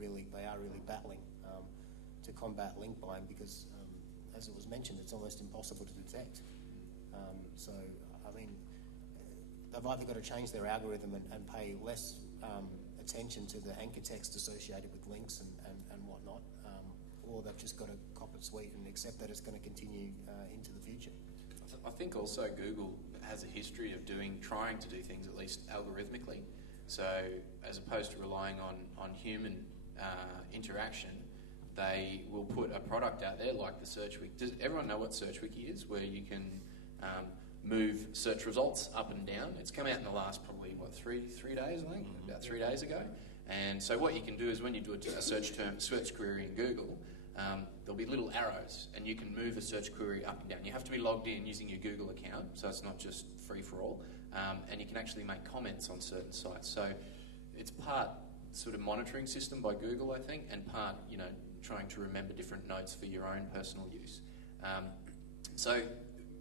they are really battling to combat link buying because, as it was mentioned, it's almost impossible to detect. So, I mean, they've either got to change their algorithm and pay less attention to the anchor text associated with links and whatnot, or they've just got to cop it sweet and accept that it's going to continue into the future. I think also Google has a history of trying to do things at least algorithmically. So as opposed to relying on human interaction, they will put a product out there like the Search Wiki. Does everyone know what Search Wiki is? Where you can move search results up and down. It's come out in the last probably, three days, I think, about 3 days ago. And so what you can do is when you do a search query in Google, there'll be little arrows and you can move a search query up and down. You have to be logged in using your Google account, so it's not just free for all. And you can actually make comments on certain sites. So it's part sort of monitoring system by Google, I think, and part, trying to remember different notes for your own personal use. So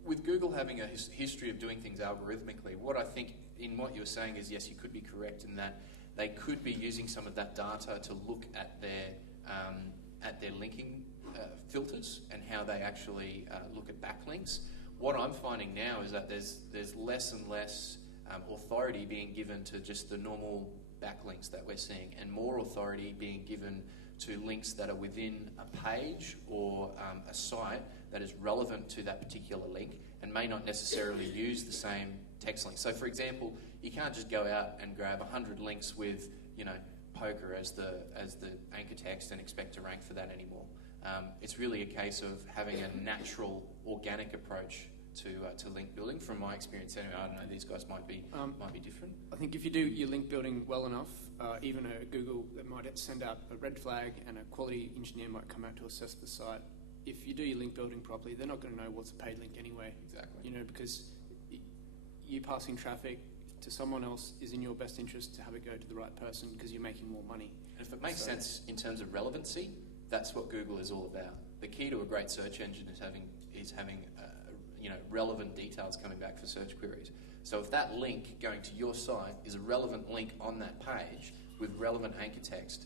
with Google having a history of doing things algorithmically, what I think in what you were saying is, yes, you could be correct in that they could be using some of that data to look at their linking filters and how they actually look at backlinks. What I'm finding now is that there's less and less authority being given to just the normal backlinks that we're seeing, and more authority being given to links that are within a page or a site that is relevant to that particular link and may not necessarily use the same text link. So, for example, you can't just go out and grab 100 links with, poker as the anchor text and expect to rank for that anymore. It's really a case of having a natural, organic approach to link building. From my experience, anyway, I don't know. These guys might be different. I think if you do your link building well enough, even a Google that might send out a red flag, and a quality engineer might come out to assess the site. If you do your link building properly, they're not going to know what's a paid link anyway. Exactly. Because you passing traffic to someone else is in your best interest to have it go to the right person because you're making more money. And if it makes sense in terms of relevancy, that's what Google is all about. The key to a great search engine is having relevant details coming back for search queries. So if that link going to your site is a relevant link on that page with relevant anchor text,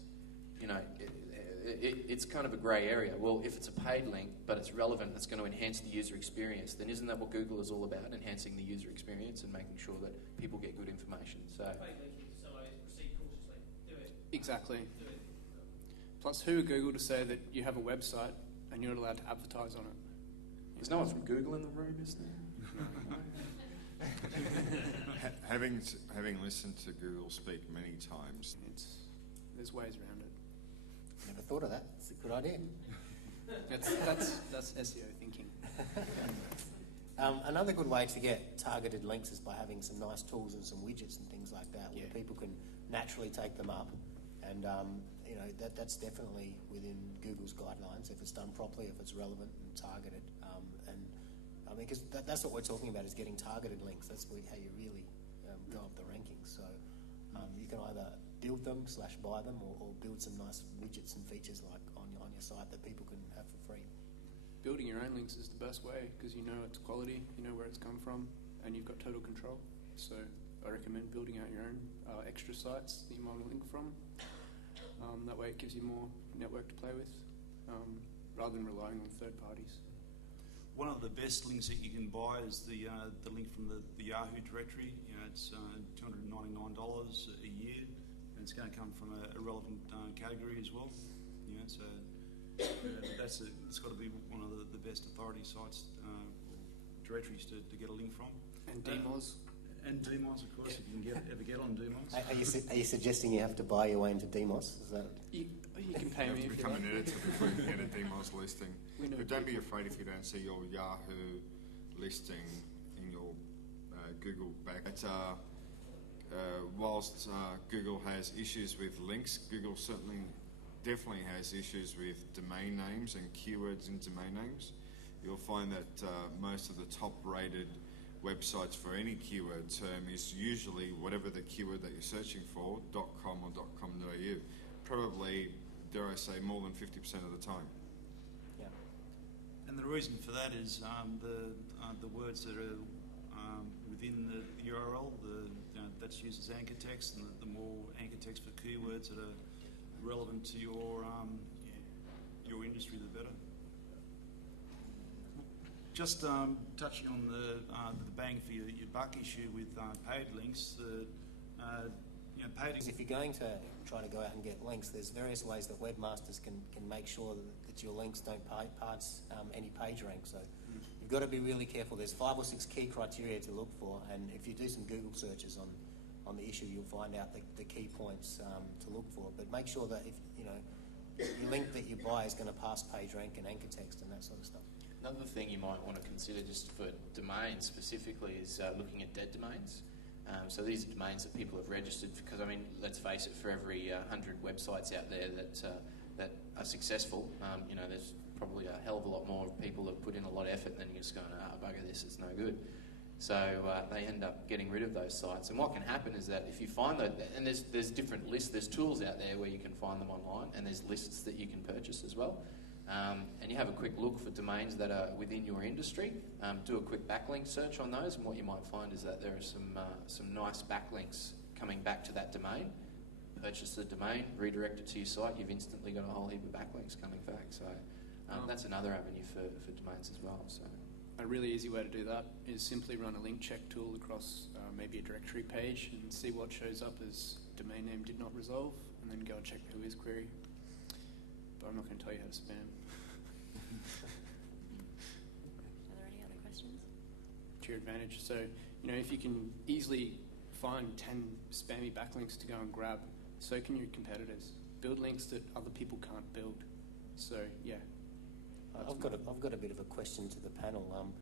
it's kind of a grey area. Well, if it's a paid link but it's relevant, it's going to enhance the user experience, then isn't that what Google is all about, enhancing the user experience and making sure that people get good information? So paid link is proceed cautiously. Do it. Exactly. Do it. Plus, who are Google to say that you have a website and you're not allowed to advertise on it? There's no one from Google in the room, is there? Having listened to Google speak many times, There's ways around it. Never thought of that. It's a good idea. That's SEO thinking. Another good way to get targeted links is by having some nice tools and some widgets and things like that, where people can naturally take them up, and that's definitely within Google's guidelines if it's done properly, if it's relevant and targeted, because that's what we're talking about, is getting targeted links. That's how you really go up the rankings. So you can either build them / buy them, or build some nice widgets and features like on your site that people can have for free. Building your own links is the best way because you know its quality, you know where it's come from, and you've got total control. So I recommend building out your own extra sites that you might link from. That way it gives you more network to play with, rather than relying on third parties. One of the best links that you can buy is the link from the Yahoo directory. It's $299 a year, and it's going to come from a relevant category as well. So it's got to be one of the best authority sites, directories to get a link from. And DMOZ. And DMOZ, of course, if you can ever get on DMOZ. Are you suggesting you have to buy your way into DMOZ? Is that? You can pay me if you become like. an editor before you get a DMOZ listing. But don't be afraid if you don't see your Yahoo listing in your Google back. Whilst Google has issues with links, Google definitely has issues with domain names and keywords in domain names. You'll find that most of the top-rated websites for any keyword term is usually whatever the keyword that you're searching for, .com or .com.au. Probably, dare I say, more than 50% of the time. Yeah. And the reason for that is the words that are within the URL, that's used as anchor text, and the more anchor text for keywords that are relevant to your industry, the better. Just touching on the bang for your buck issue with paid links. Paid If you're going to try to go out and get links, there's various ways that webmasters can make sure that your links don't pass any page rank. So you've got to be really careful. There's 5 or 6 key criteria to look for, and if you do some Google searches on the issue, you'll find out the key points to look for. But make sure that if your link that you buy is going to pass page rank and anchor text and that sort of stuff. Another thing you might want to consider just for domains specifically is looking at dead domains. So these are domains that people have registered because, I mean, let's face it, for every 100 websites out there that are successful, there's probably a hell of a lot more people that put in a lot of effort than just going, bugger this, it's no good. So they end up getting rid of those sites. And what can happen is that if you find those, and there's different lists, there's tools out there where you can find them online, and there's lists that you can purchase as well. And you have a quick look for domains that are within your industry. Do a quick backlink search on those, and what you might find is that there are some nice backlinks coming back to that domain. Purchase the domain, redirect it to your site, you've instantly got a whole heap of backlinks coming back. So that's another avenue for domains as well. So a really easy way to do that is simply run a link check tool across maybe a directory page and see what shows up as domain name did not resolve, and then go and check the whois query. But I'm not going to tell you how to spam. Are there any other questions? To your advantage. So, if you can easily find 10 spammy backlinks to go and grab, so can your competitors. Build links that other people can't build. So, yeah. I've got a bit of a question to the panel.